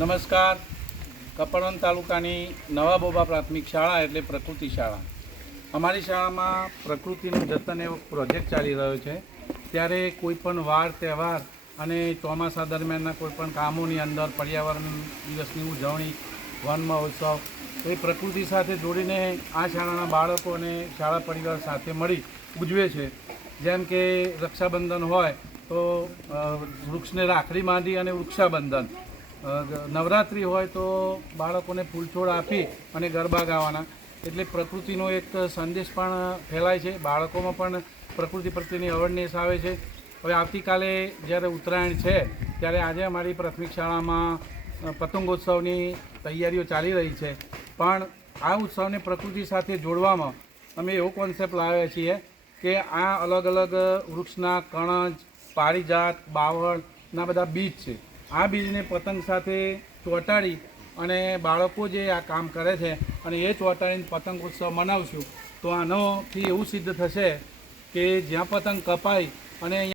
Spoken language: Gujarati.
નમસ્કાર. કપડવંજ તાલુકાની નવાબોબા પ્રાથમિક શાળા એટલે પ્રકૃતિ શાળા. અમારી શાળામાં પ્રકૃતિનું જતન એવો પ્રોજેક્ટ ચાલી રહ્યો છે. ત્યારે કોઈપણ વાર તહેવાર અને ચોમાસા દરમિયાનના કોઈપણ કામોની અંદર પર્યાવરણ દિવસની ઉજવણી, વન મહોત્સવ એ પ્રકૃતિ સાથે જોડીને આ શાળાના બાળકો અને શાળા પરિવાર સાથે મળી ઉજવે છે. જેમ કે રક્ષાબંધન હોય તો વૃક્ષને રાખડી બાંધી અને વૃક્ષાબંધન, નવરાત્રિ હોય તો બાળકોને ફૂલછોડ આપી અને ગરબા ગાવાના. એટલે પ્રકૃતિનો એક સંદેશ પણ ફેલાય છે, બાળકોમાં પણ પ્રકૃતિ પ્રત્યેની અવેરનેસ આવે છે. હવે આવતીકાલે જ્યારે ઉત્તરાયણ છે ત્યારે આજે અમારી પ્રાથમિક શાળામાં પતંગોત્સવની તૈયારીઓ ચાલી રહી છે. પણ આ ઉત્સવને પ્રકૃતિ સાથે જોડવામાં અમે એવો કોન્સેપ્ટ લાવ્યા છીએ કે આ અલગ અલગ વૃક્ષના કણજ, પારિજાત, બાવળના બધા બીજ છે. આ બીજને પતંગ સાથે ચોંટાડી અને બાળકો જે આ કામ કરે છે અને એ ચોંટાડીને પતંગ ઉત્સવ મનાવશું તો આનોથી એવું સિદ્ધ થશે કે જ્યાં પતંગ કપાય અને